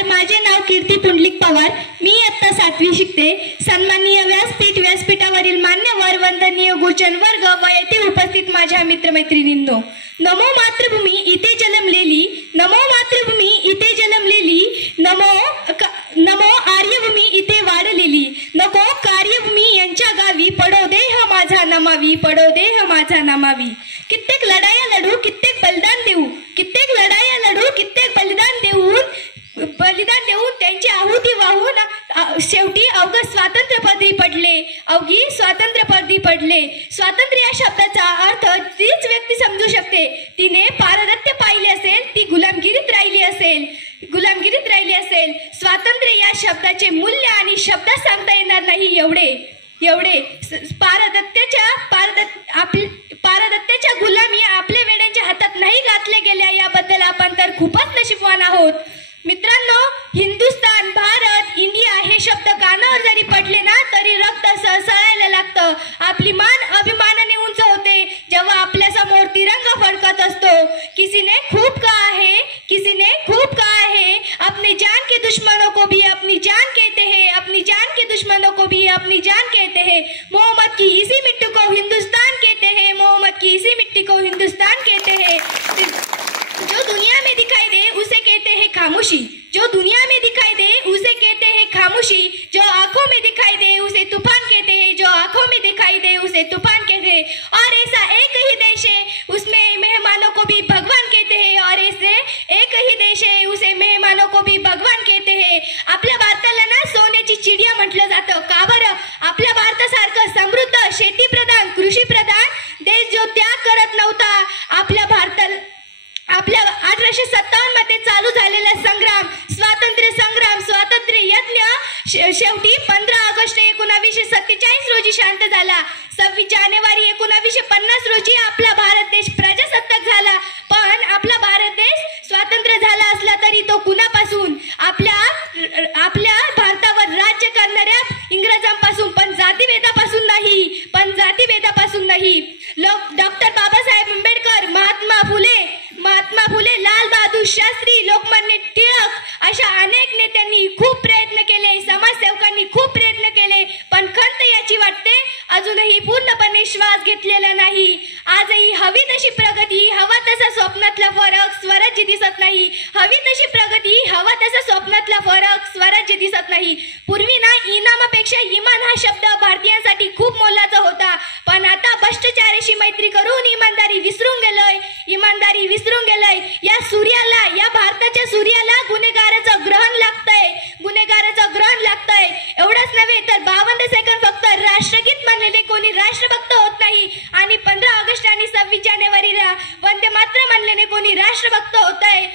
नमस्कार, माझे नाव कीर्ती पुंडलिक पवार. मी इयत्ता 7वी शिकते. सन्माननीय व्यासपीठावरील मान्यवर, वंदनीय गुरुजन वर्ग व येथे उपस्थित माझ्या मित्रमैत्रिणींनो, नमो मातृभूमी इथे जन्मलेली, नमो मातृभूमी इथे जन्मलेली, नमो आर्यभूमी इथे वाढलेली, नको कार्यभूमी यांच्या गावी, पडो देह माझा नमावी, पडो देह माझा नमावी. कित्येक लढाया लढू, कित्येक बलिदान देऊ, कित्येक लढाया लढू, कित्येक बलिदान देऊन त्यांची आहुती वाहून शेवटी अवघ स्वातंत्र्यपदी पडले, अवघी स्वातंत्र्यपदी पडले. स्वातंत्र्य या शब्दाचा अर्थ तीच व्यक्ती समजू शकते तिने पारदत्य पाहिले असेल, ती गुलामगिरीत राहिली असेल. स्वातंत्र्य या शब्दाचे मूल्य आणि शब्दात सांगता येणार नाही एवढे पारदत्याच्या गुलामी आपल्या वेड्यांच्या हातात नाही घातल्या गेल्या, याबद्दल आपण तर खूपच नशीबवान आहोत. मित्रांनो, हिंदुस्तान, भारत, इंडिया हे शब्द कानावर जरी पडले ना तरी रक्त सळसळायला लागतं. आपली मान अभिमानाने उंच होते जेव्हा आपल्या समोर तिरंगा फडकत असतो. किसीने खूब कहा है अपने जान के दुश्मनों को भी अपनी जान कहते हैं, अपनी जान के दुश्मनों को भी अपनी जान कहते हैं. मोहम्मद की इसी मिट्टी को हिंदुस्तान कहते हैं, मोहम्मद की इसी मिट्टी को हिंदुस्तान कहते हैं. जो दुनिया में दिखाई दे उसे कहते हैं खामोशी, जो दुनिया में दिखाई दे उसे कहते हैं खामोशी, जो आंखों में दिखाई दे उसे तूफान कहते हैं, जो आंखों में दिखाई दे उसे तूफान कहते हैं. और ऐसा एक ही देश है उसमें मेहमानों को भी भगवान कहते हैं, और ऐसे एक ही देश है उसे मेहमानों को भी भगवान कहते हैं. आपल्या भारताला ना सोन्याची चिडिया म्हटलं जातं. का बरं? आपल्या भारतासारखं समृद्ध, शेतीप्रधान, कृषीप्रधान देश जो त्याग करत नव्हता, आपल्या 1857 मध्ये चालू झालेला संग्राम, स्वातंत्र्य यज्ञ शेवटी 15 ऑगस्ट 1947 रोजी शांत झाला. 26 जानेवारी 1950 रोजी आपला भारत देश प्रजासत्ताक झाला. पण आपला भारत देश स्वातंत्र्य झाला असला तरी तो कुणापासून? आपल्या भारतावर राज्य करणाऱ्या इंग्रजांपासून, पण जातीभेदापासून नाही. डॉक्टर बाबासाहेब आंबेडकर, महात्मा फुले, लाल बहादूर शास्त्री, लोकमान्य टिळक अशा अनेक नेत्यांनी खूप प्रयत्न केले, समाजसेवकांनी खूप प्रयत्न केले, पण खंत याची वाटते अजूनही पूर्णपणे श्वास घेतलेला नाही. आजही हवी तशी प्रगती, हवा तसा स्वप्नातला फरक, स्वराज्य दिसत नाही. हवी तशी प्रगती, हवा तसा स्वप्नातला फरक, स्वराज्य दिसत नाही. पूर्वी ना इनामापेक्षा इमान हा शब्द भारतीयांसाठी खूप मोलाचा होता, पण आता भ्रष्टाचाराशी मैत्री करून इमानदारी विसरून गेलोय. या भारताच्या सूर्याला गुन्हेगाराचं ग्रहण लागतंय. एवढंच नव्हे तर 52 सेकंद फक्त राष्ट्रगीत म्हणलेले कोणी राष्ट्रभक्त होत नाही, आणि 15 ऑगस्ट आणि 26 जानेवारीला वंदे मातरम म्हणलेले कोणी राष्ट्रभक्त होत आहे.